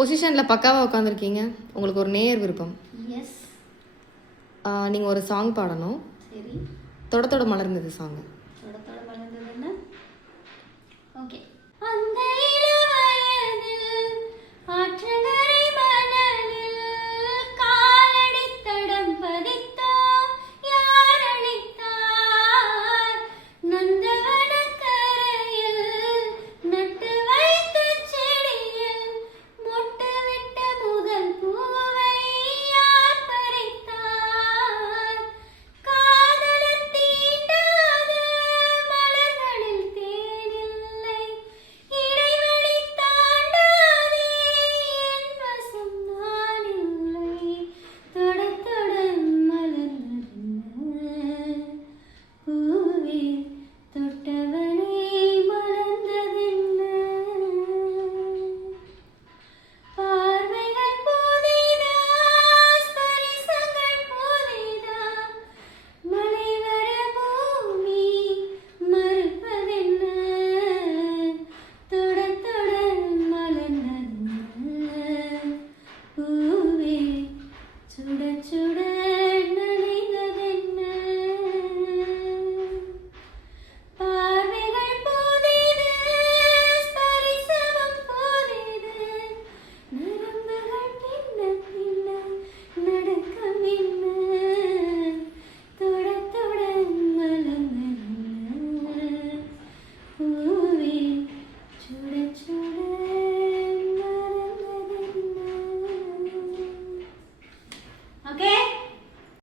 பொசிஷனில் பக்காவாக உட்காந்துருக்கீங்க. உங்களுக்கு ஒரு நேர் விருப்பம். எஸ். நீங்கள் ஒரு சாங் பாடணும். சரி. தொட தொட மலர்ந்தது சாங். தொட தொட மலர்ந்ததுன்னா ஓகே.